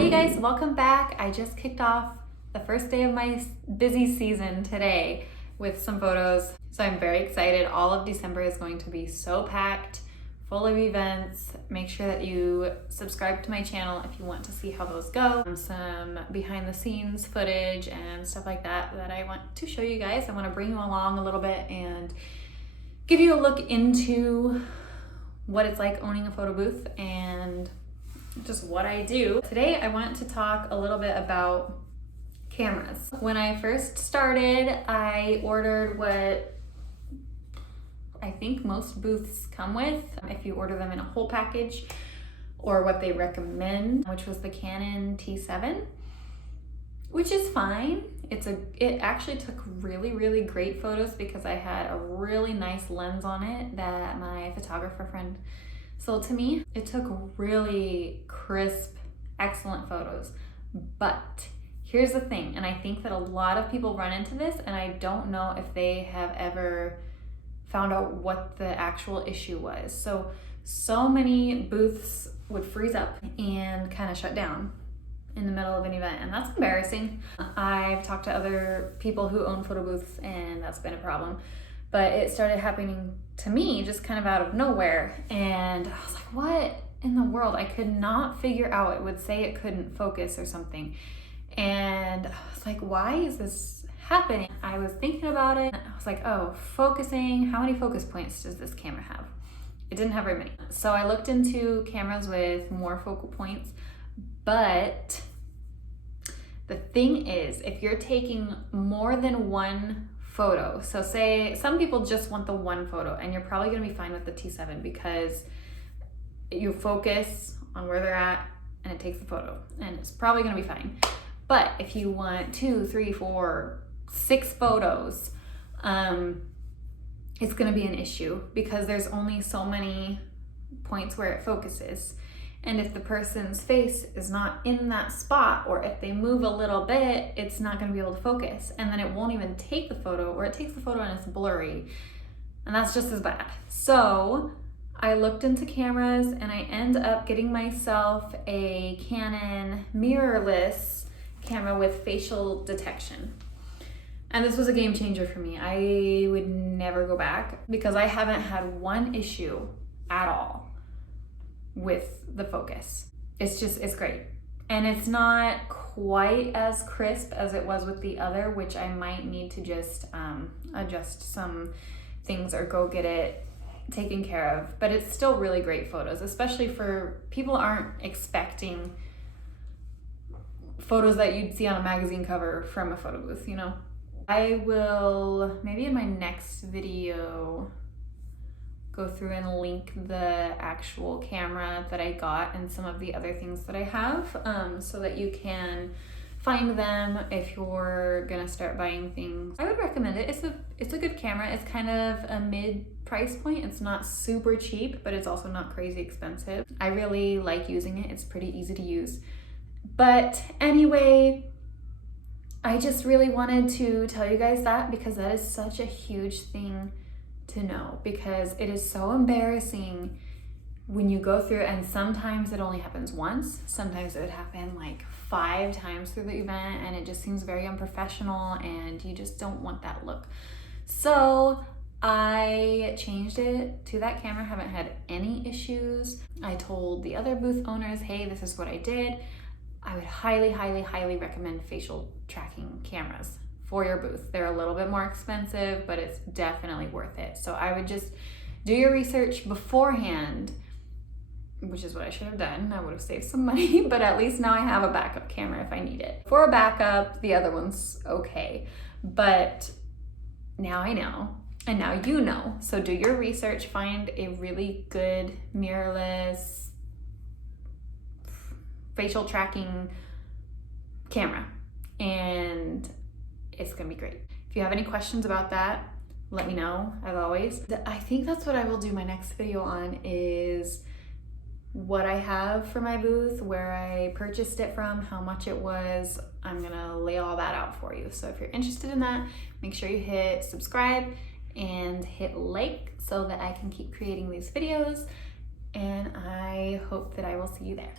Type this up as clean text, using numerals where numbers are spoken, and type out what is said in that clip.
you guys, welcome back. I just kicked off the first day of my busy season today with some photos. So I'm very excited. All of December is going to be so packed, full of events. Make sure that you subscribe to my channel if you want to see how those go. Some behind the scenes footage and stuff like that I want to show you guys. I want to bring you along a little bit and give you a look into what it's like owning a photo booth and just what I do. Today I want to talk a little bit about cameras. When I first started, I ordered what I think most booths come with, if you order them in a whole package, or what they recommend, which was the Canon T7, which is fine. It actually took really great photos because I had a really nice lens on it that my photographer friend sold to me. It took really crisp, excellent photos. But here's the thing, and I think that a lot of people run into this, and I don't know if they have ever found out what the actual issue was. So many booths would freeze up and kind of shut down in the middle of an event, and that's embarrassing. I've talked to other people who own photo booths and that's been a problem, but it started happening to me just kind of out of nowhere, and I was like, what in the world? I could not figure out. It would say it couldn't focus or something, and I was like, why is this happening? I was thinking about it. I was like, oh, focusing, how many focus points does this camera have? It didn't have very many. So I looked into cameras with more focal points, but the thing is, if you're taking more than one photo, so say some people just want the one photo, and you're probably gonna be fine with the T7 because you focus on where they're at and it takes the photo, and it's probably gonna be fine. But if you want 2, 3, 4, 6 photos, it's gonna be an issue because there's only so many points where it focuses. And if the person's face is not in that spot, or if they move a little bit, it's not gonna be able to focus. And then it won't even take the photo, or it takes the photo and it's blurry. And that's just as bad. So I looked into cameras and I end up getting myself a Canon mirrorless camera with facial detection. And this was a game changer for me. I would never go back because I haven't had one issue at all with the focus. It's great. And it's not quite as crisp as it was with the other, which I might need to just adjust some things or go get it taken care of. But it's still really great photos, especially for people aren't expecting photos that you'd see on a magazine cover from a photo booth, you know? I will, maybe in my next video, go through and link the actual camera that I got and some of the other things that I have, so that you can find them if you're gonna start buying things. I would recommend it. It's a good camera. It's kind of a mid price point. It's not super cheap, but it's also not crazy expensive. I really like using it. It's pretty easy to use. But anyway, I just really wanted to tell you guys that because that is such a huge thing to know, because it is so embarrassing when you go through, and sometimes it only happens once, sometimes it would happen like 5 times through the event, and it just seems very unprofessional and you just don't want that look. So I changed it to that camera, haven't had any issues. I told the other booth owners, hey, this is what I did. I would highly recommend facial tracking cameras for your booth. They're a little bit more expensive, but it's definitely worth it. So I would just do your research beforehand, which is what I should have done. I would have saved some money, but at least now I have a backup camera if I need it. For a backup, the other one's okay, but now I know, and now you know. So do your research, find a really good mirrorless facial tracking camera, and it's gonna be great. If you have any questions about that, let me know, as always. I think that's what I will do my next video on, is what I have for my booth, where I purchased it from, how much it was. I'm gonna lay all that out for you. So if you're interested in that, make sure you hit subscribe and hit like so that I can keep creating these videos. And I hope that I will see you there.